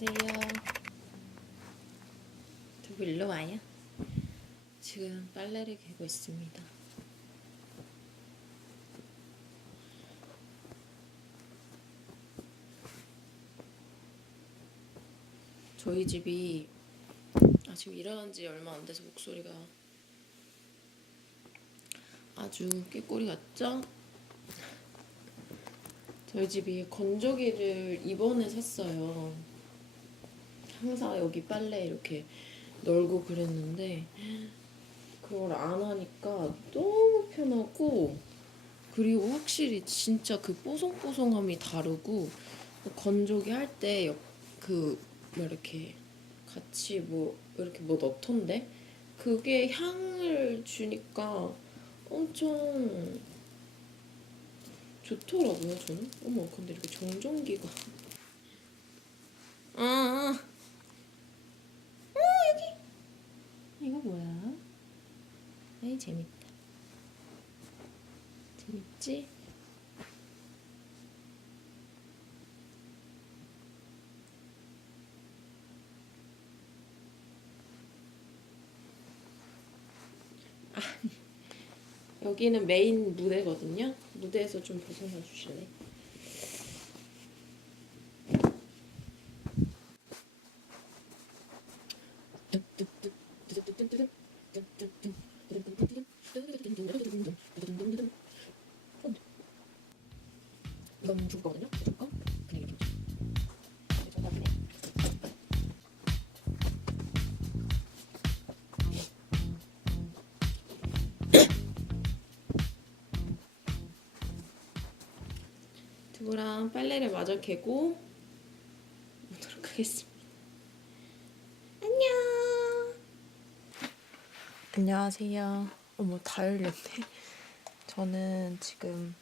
안녕하세요. 두부 일로 와요. 지금 빨래를 개고 있습니다. 저희 집이 아, 지금 일어난 지 얼마 안 돼서 목소리가 아주 꾀꼬리 같죠? 저희 집이 건조기를 이번에 샀어요. 항상 여기 빨래 이렇게 널고 그랬는데 그걸 안 하니까 너무 편하고 그리고 확실히 진짜 그 뽀송뽀송함이 다르고 건조기 할 때 그 뭐 이렇게 같이 뭐 이렇게 뭐 넣던데 그게 향을 주니까 엄청 좋더라고요 저는. 어머 근데 이렇게 정전기가 아, 아. 어 여기 이거 뭐야 재밌다 재밌지? 아, 여기는 메인 무대거든요. 무대에서 좀 벗어나 주실래? 이 빨래를 마저 개고 오도록 하겠습니다. 안녕. 안녕하세요. 어머 다 열렸네. 저는 지금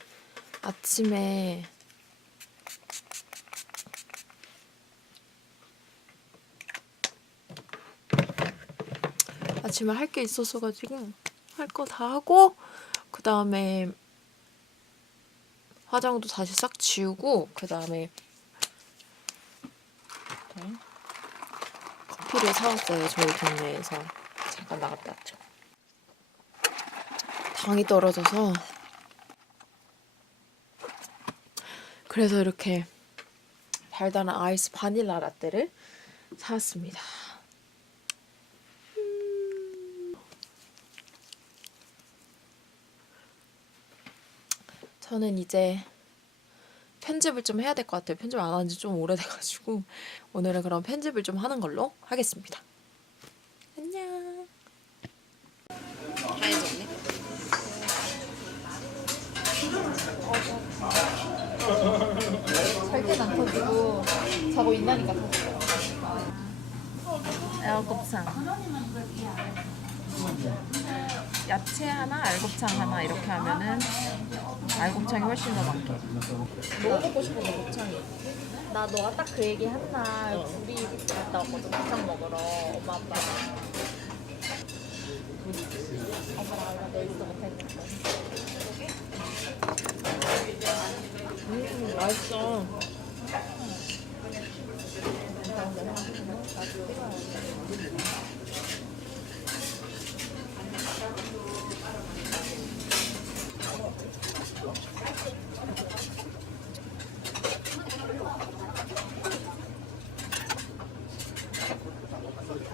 아침에 아침에 할 게 있었어가지고 할 거 다 하고 그 다음에 화장도 다시 싹 지우고 그 다음에 커피를 사왔어요 저희 동네에서. 잠깐 나갔다 왔죠. 당이 떨어져서. 그래서 이렇게 달달한 아이스 바닐라 라떼를 사왔습니다 저는 이제 편집을 좀 해야 될 것 같아요. 편집 안 한 지 좀 오래돼가지고 오늘은 그럼 편집을 좀 하는 걸로 하겠습니다. 안녕. 하얘졌네. 잘 때는 안 터지고 자고 있나니까 터지고. 애호곱창. 야채 하나, 알곱창 하나 이렇게 하면은 알곱창이 훨씬 더 많게. 뭐 먹고 싶어 곱창이? 나 너가 딱 그 얘기 한날 둘이 갔다 왔거든 곱창 먹으러 엄마 아빠랑 엄마랑 얼마 너 있어 못했는데 음, 맛있어.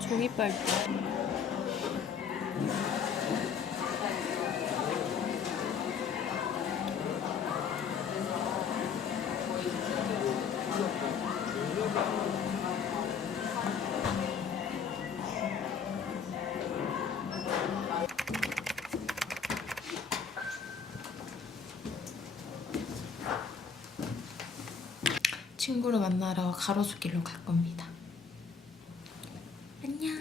종이빨 친구를 만나러 가로수길로 갈 겁니다. 안녕.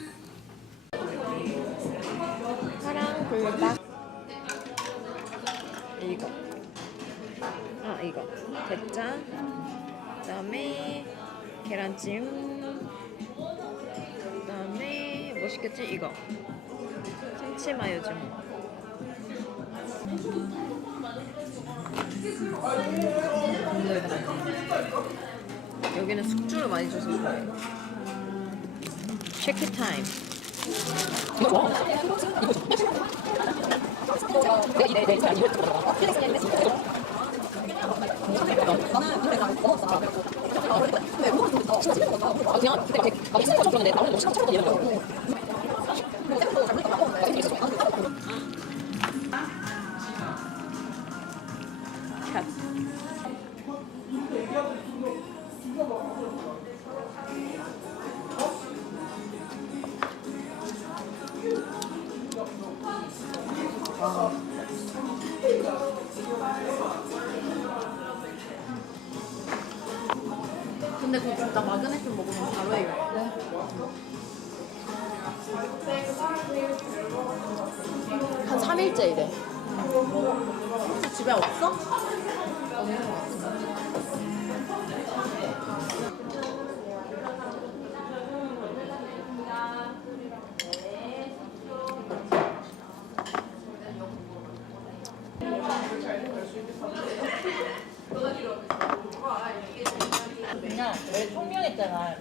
사랑 불닭. 이거. 아 이거. 대짜. 그다음에 계란찜. 그다음에 뭐 시켰지? 이거. 참치 마요즘. 여기는 숙주를 많이 줘서 좋아해. 체크 타임. cat. 일째 이래. 혹시 집에 없어?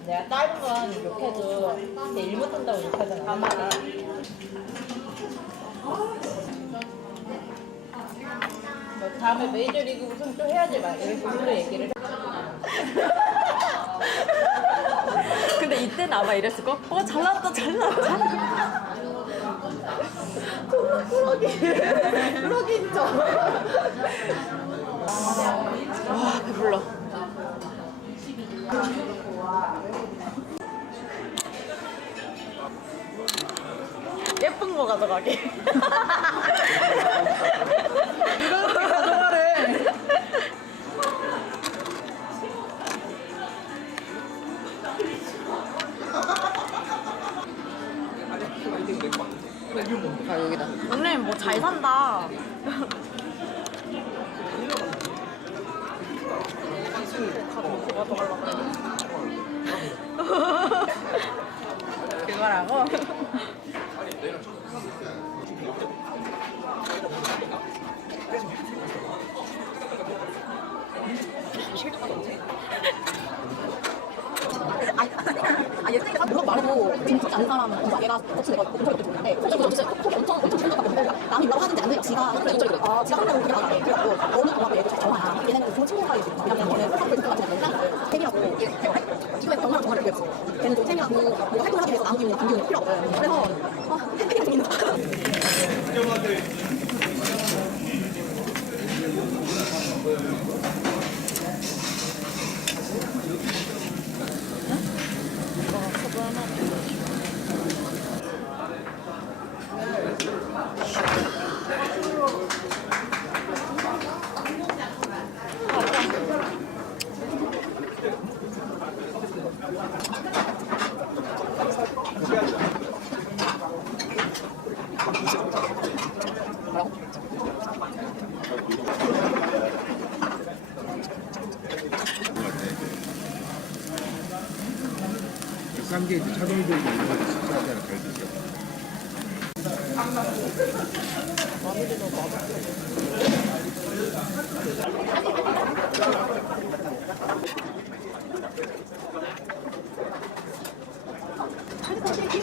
내가 다른 건 욕해도 근데 일 못한다고 욕하잖아. 아마 뭐 다음에 메이저리그 우승 또 해야지 막 이런 식으로 얘기를 해. 근데 이때는 아마 이랬을걸? 어, 잘 나왔다, 잘 나왔다. 그러기 그러기 인정. 아, 배불러. 예쁜 거 가져가게. 그거라고? 아, 얘 생각 물어 말해도 사람은 남이 뭐라고 하는지 안 돼. 지가 그래 좀 템이라고 뭐활 기운이 필요 없거든 그래서 아 템이 생긴다. 싼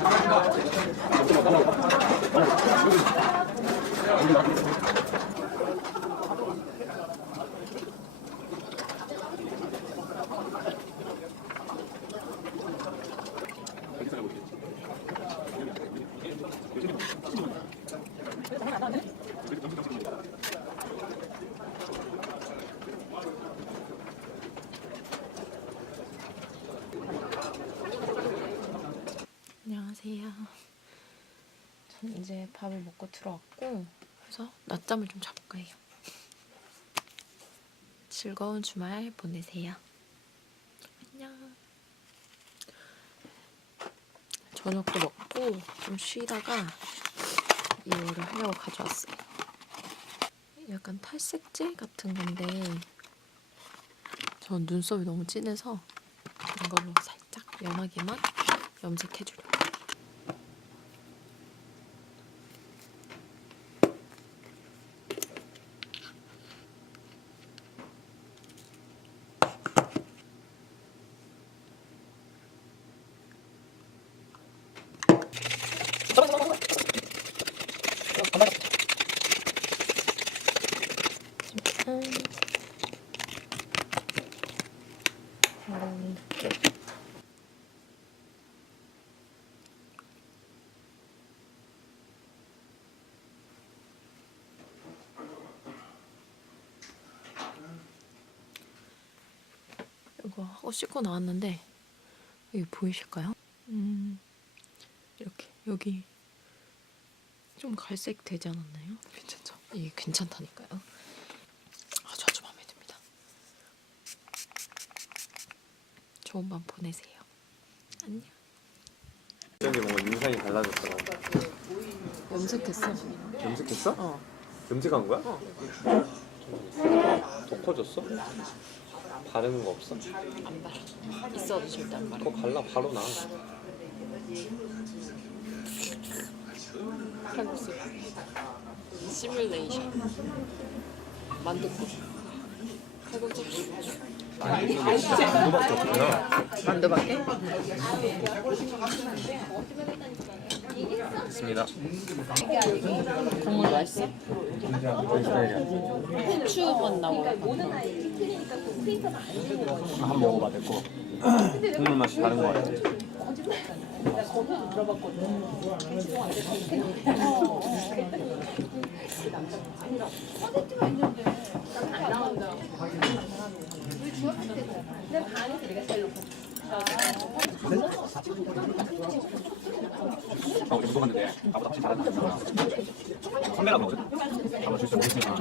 게 이제 차돌돌도 이거 식사하잖아 잘 드셔. 안녕하세요. 전 이제 밥을 먹고 들어왔고 그래서 낮잠을 좀 잘 거예요. 즐거운 주말 보내세요. 안녕. 저녁도 먹고 좀 쉬다가 이거를 하려고 가져왔어요. 약간 탈색제 같은 건데 전 눈썹이 너무 진해서 이걸로 살짝 연하게만 염색해주려고. 하고 씻고 나왔는데 여기 보이실까요? 음 이렇게 여기 좀 갈색 되지 않았나요? 괜찮죠? 이게 괜찮다니까요. 아주 아주 마음에 듭니다. 좋은 밤 보내세요. 안녕. 갑자기 뭔가 인상이 달라졌더라. 염색했어. 염색했어? 어. 염색한 거야? 더 커졌어? 바르는 거 없어? 안 바라. 있어도 절대 안 바라. 그거 갈라 바로 나. 칼국수. 시뮬레이션. 만두국. 칼국수. 이거밖에 없구나. 만두밖에? 있습니다. 국물 맛있어? 후추만 나고 한번 먹어봐 될 거. 국물 맛이 다른 거 같아. 아, 우리 먹었는데 나보다 훨씬 잘한다. 선배라고 그러거든? 아마 줄수 모르겠으니까.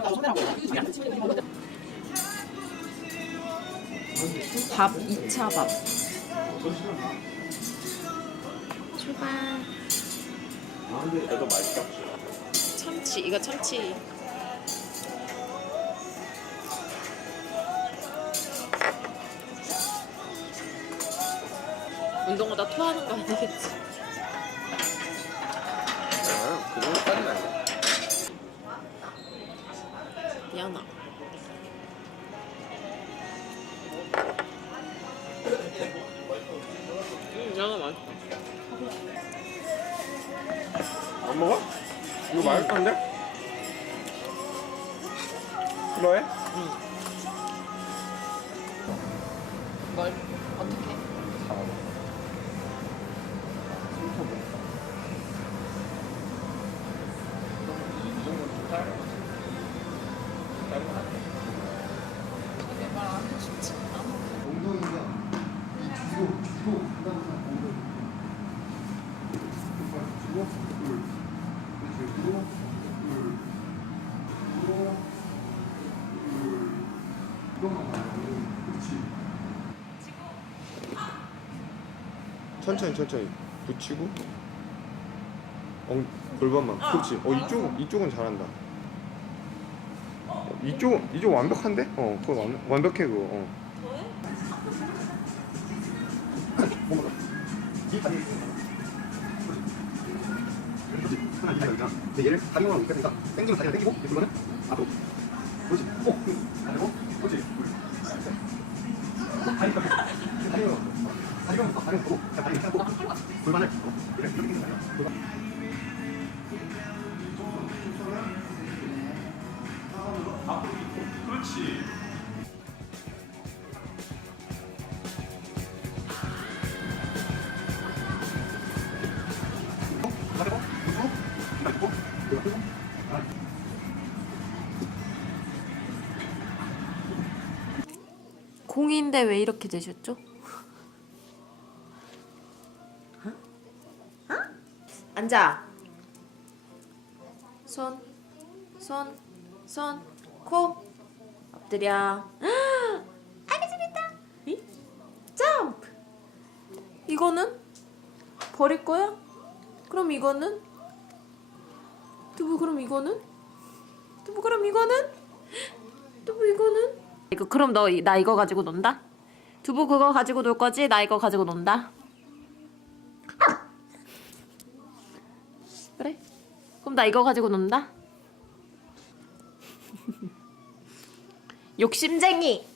밥 2차 밥. 출발. 그래도 맛있어. 참치 이거 참치. 운동하다 토하는 거 아니겠지? 미안아. 음, 연어 맛있어. 안 먹어? 이거 맛있 건데? 너해? 천천히 천천히 붙이고 엉 골반만 그렇지 어 이쪽 이쪽은 잘한다 어, 이쪽 이쪽 완벽한데 어 그거 완, 완벽해 그거 어. 근데 얘를 다리만 묶으니까 당기면 다리가 당기고 이거는 앞으로 그렇지 어 골반 공인데 왜 이렇게 되셨죠? 앉아. 손, 손, 손, 코. 엎드려. 아기 재밌다. 이? 점프. 이거는 버릴 거야? 그럼 이거는? 두부 그럼 이거는? 두부 그럼 이거는? 두부 이거는? 이거 그럼 너 나 이거 가지고 논다? 두부 그거 가지고 놀 거지? 나 이거 가지고 논다. 그래? 그럼 나 이거 가지고 논다. 욕심쟁이.